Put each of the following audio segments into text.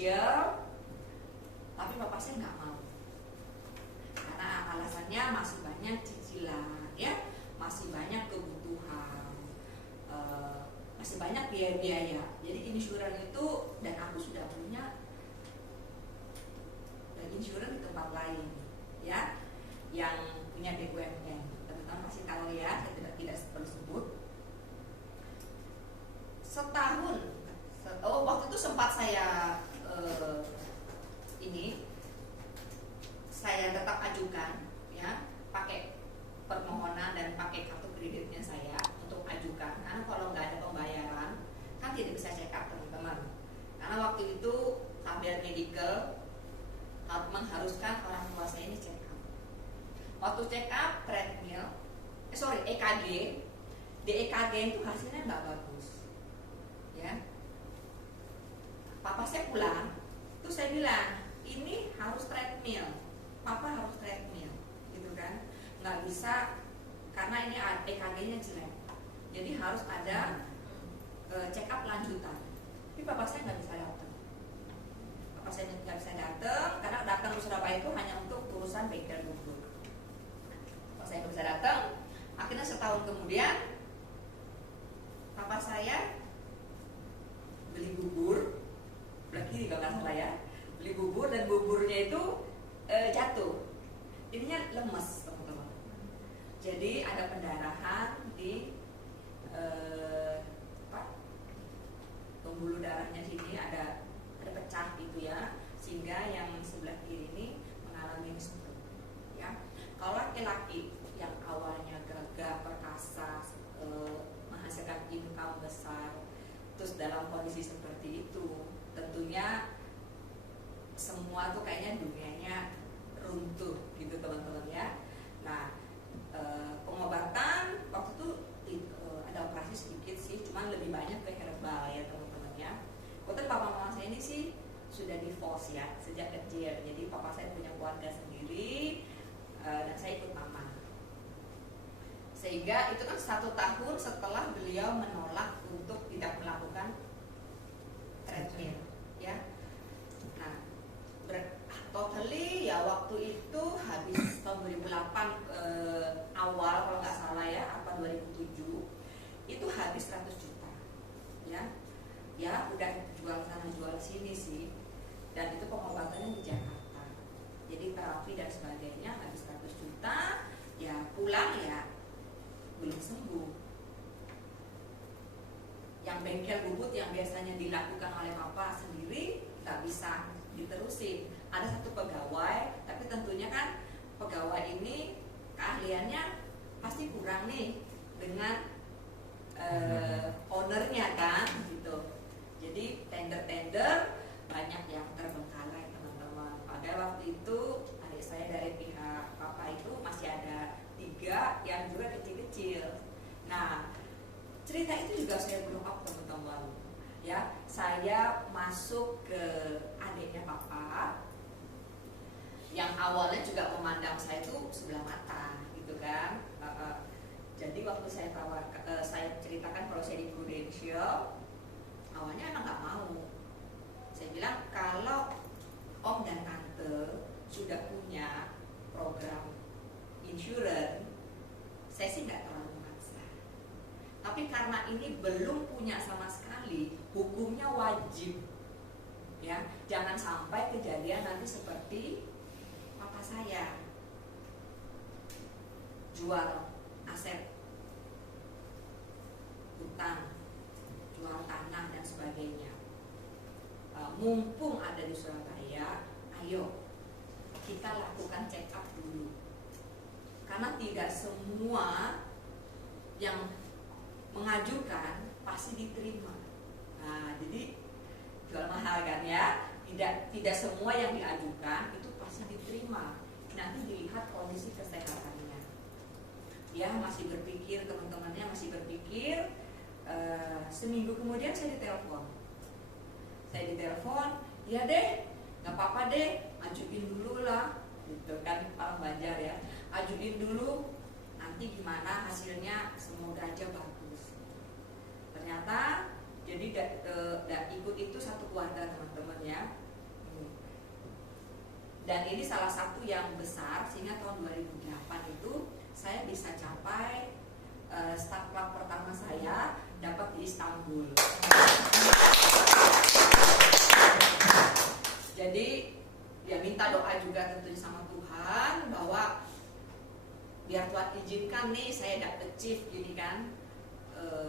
Prudential, tapi papa saya nggak mau karena alasannya masih banyak cicilan, ya, masih banyak kebutuhan, masih banyak biaya-biaya. Jadi insurans itu, dan aku sudah punya insurans di tempat lain, ya, yang punya BUMN. Teman-teman masih tahu ya, saya tidak perlu sebut. Setahun, waktu itu sempat saya saya tetap ajukan, ya, pakai permohonan dan pakai kartu kreditnya saya untuk ajukan, karena kalau nggak ada pembayaran kan tidak bisa check up, teman-teman. Karena waktu itu tabel medical mengharuskan orang tua saya ini check up. Waktu check up treadmill, EKG, di EKG itu hasilnya nggak bagus, ya. Papa saya pulang, terus saya bilang ini harus treadmill, papa harus treadmill, gitu kan? Nggak bisa karena ini EKG-nya jelek, jadi harus ada check up lanjutan. Tapi papa saya nggak bisa datang. Papa saya nggak bisa datang karena datang ke Surabaya itu hanya untuk urusan bengkel bubur. Papa saya nggak bisa datang. Akhirnya setahun kemudian papa saya beli bubur, belah kiri kalau nggak salah ya, beli bubur dan buburnya itu jatuh, jadinya lemes, teman-teman. Jadi ada pendarahan di pembuluh darahnya sini, ada pecah gitu ya, sehingga yang sebelah kiri ini mengalami stroke, ya. Kalau laki-laki yang awalnya gagah, perkasa, menghasilkan income besar, terus dalam kondisi seperti itu, tentunya semua tuh kayaknya dunianya runtuh gitu, teman-teman, ya. Nah, pengobatan waktu itu ada operasi sedikit sih, cuman lebih banyak ke herbal, ya, teman-teman, ya. Kemudian papa mama saya ini sih sudah divorce, ya, sejak kecil. Jadi papa saya punya keluarga sendiri, dan saya ikut mama. Sehingga itu kan 1 tahun setelah beliau menolak untuk tidak melakukan treadmill, ya. Nah, totally ya waktu itu habis tahun 2008 awal kalau nggak salah ya, apa 2007 itu habis 100 juta, ya. Ya udah jual sana jual sini sih, dan itu pengobatannya di Jakarta. Jadi terapi dan sebagainya habis 100 juta, ya pulang ya belum sembuh. Yang bengkel bubut yang biasanya dilakukan oleh papa sendiri nggak bisa diterusin. Ada satu pegawai, tapi tentunya kan pegawai ini keahliannya pasti kurang nih dengan ownernya kan, gitu. Jadi tender-tender banyak yang terbengkalai, teman-teman. Padahal waktu itu adik saya dari pihak papa itu masih ada 3 yang juga kecil-kecil. Nah, cerita itu juga saya blow up, teman-teman, ya. Saya masuk ke adiknya papa yang awalnya juga memandang saya itu sebelah mata, gitu kan. Jadi waktu saya ceritakan kalau saya di Prudential, awalnya anak nggak mau. Saya bilang kalau om dan tante sudah punya program insurance, saya sih nggak terlalu memaksa. Tapi karena ini belum punya sama sekali, hukumnya wajib, ya. Jangan sampai kejadian nanti seperti papa saya, jual aset, hutang, jual tanah dan sebagainya. Mumpung ada di Surabaya, ayo kita lakukan check up dulu. Karena tidak semua yang mengajukan pasti diterima. Nah, jadi jual mahal kan, ya. Tidak semua yang diajukan itu pasti diterima. Nanti dilihat kondisi kesehatannya. Ya, masih berpikir, teman-temannya masih berpikir. Seminggu kemudian saya ditelepon. Ya deh, nggak apa-apa deh, ajuin dulu lah, gitu kan, orang Banjar ya. Ajuin dulu, nanti gimana hasilnya, semoga aja bagus. Ternyata jadi ikut itu satu keluarga, teman-teman, ya. Dan ini salah satu yang besar sehingga tahun 2008 itu saya bisa capai start club pertama saya dapat di Istanbul. Jadi ya minta doa juga tentunya sama Tuhan bahwa biar Tuhan izinkan nih saya dapat chief gini kan,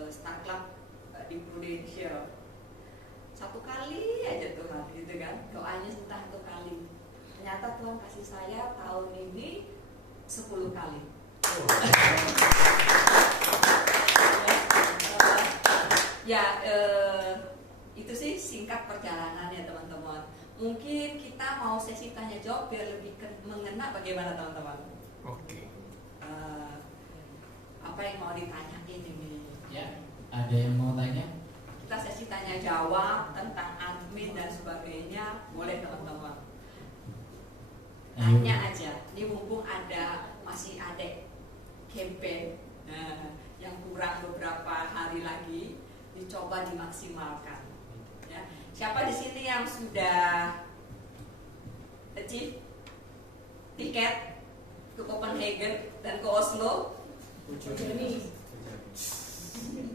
start club di Prudential. Satu kali aja Tuhan gitu kan, doanya entah satu kali. Ternyata Tuhan kasih saya tahun ini 10 kali. Itu sih singkat perjalanannya teman-teman. Mungkin kita mau sesi tanya jawab biar lebih mengena, bagaimana teman-teman? Oke. Apa yang mau ditanyain ini? Ya, ada yang mau tanya? Kita sesi tanya jawab tentang admin dan sebagainya, boleh teman-teman. Tanya aja. Ini mumpung masih ada campaign yang kurang beberapa hari lagi, dicoba dimaksimalkan. Ya. Siapa di sini yang sudah achieve tiket ke Copenhagen dan ke Oslo?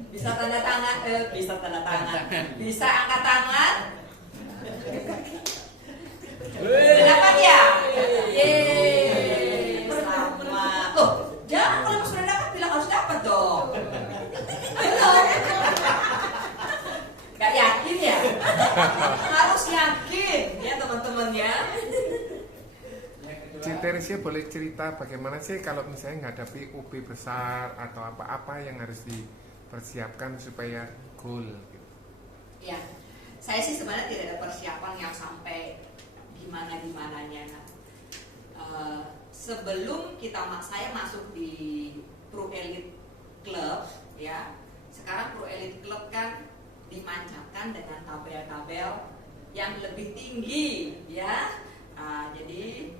Bisa tanda tangan, bisa angkat tangan. Dapat ya? Yeay, selamat. Loh, jangan kalau sudah dapat bilang harus dapat dong. Gak yakin ya? Harus yakin ya teman-teman ya. Teresya boleh cerita bagaimana sih kalau misalnya menghadapi UP besar atau apa-apa yang harus dipersiapkan supaya goal gitu. Ya, saya sih sebenarnya tidak ada persiapan yang sampai gimana-gimananya. Sebelum saya masuk di Pro Elite Club ya, sekarang Pro Elite Club kan dimanjakan dengan tabel-tabel yang lebih tinggi ya. Jadi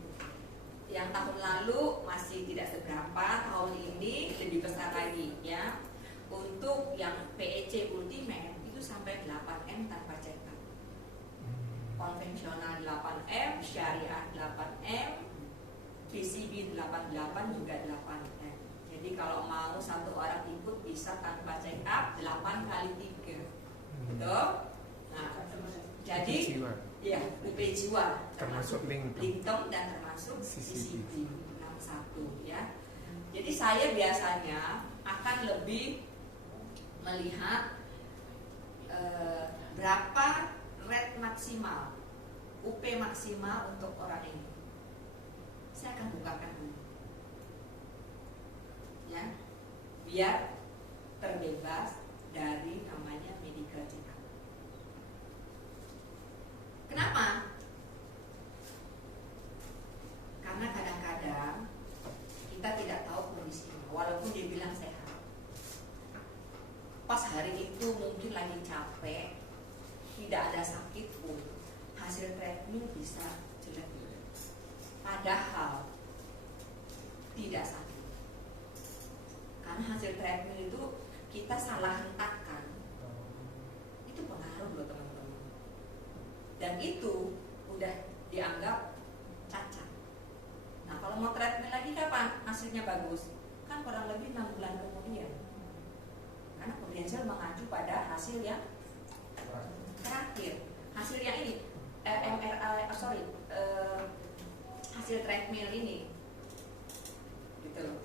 yang tahun lalu masih tidak seberapa, tahun ini lebih besar lagi ya. Untuk yang PEC Ultimate itu sampai 8M tanpa cetak. Konvensional 8M, syariah 8M, PCB 88 juga 8M. Jadi kalau mau satu orang ikut bisa tanpa check up 8 kali 3. Betul? Nah, jadi ya, UP jiwa termasuk Linkem dan termasuk CCP 61 ya. Jadi saya biasanya akan lebih melihat berapa rate maksimal, UP maksimal untuk orang ini. Saya akan bukakan dulu ya, biar terbebas dari namanya medical check-up. Kenapa? Karena kadang-kadang kita tidak tahu kondisinya, walaupun dia bilang sehat. Pas hari itu mungkin lagi capek, tidak ada sakit pun, hasil treatment bisa jelek. Padahal tidak sakit. Karena hasil treatment itu kita salah hentakkan, itu pengaruh loh teman-teman. Dan itu udah dianggap cacat. Nah kalau mau treatment lagi kapan hasilnya bagus? Kan kurang lebih 6 bulan kemudian. Karena Prudential mengacu pada hasil yang terakhir. Hasil yang ini hasil treadmill ini gitu loh.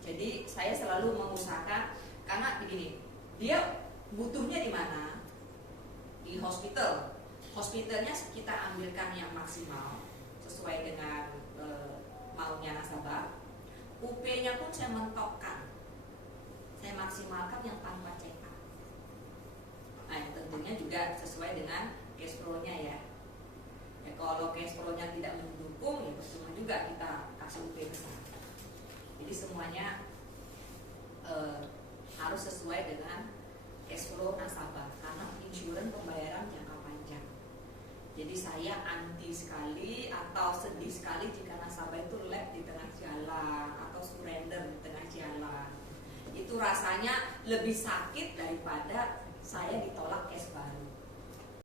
Jadi saya selalu mengusahakan, karena begini, dia butuhnya di mana? Di hospital. Hospitalnya kita ambilkan yang maksimal sesuai dengan maunya nasabah. UP-nya pun saya mentokkan, saya maksimalkan yang tanpa check up. Nah, tentunya juga sesuai dengan cash flow-nya ya. Ya kalau cash flow-nya tidak mendukung, ya percuma juga kita kasih UP besar. Jadi semuanya harus sesuai dengan cash flow nasabah, karena insurans pembayaran jangka panjang. Jadi saya anti sekali atau sedih sekali jika nasabah itu lep di tengah jalan atau surrender di tengah jalan. Itu rasanya lebih sakit daripada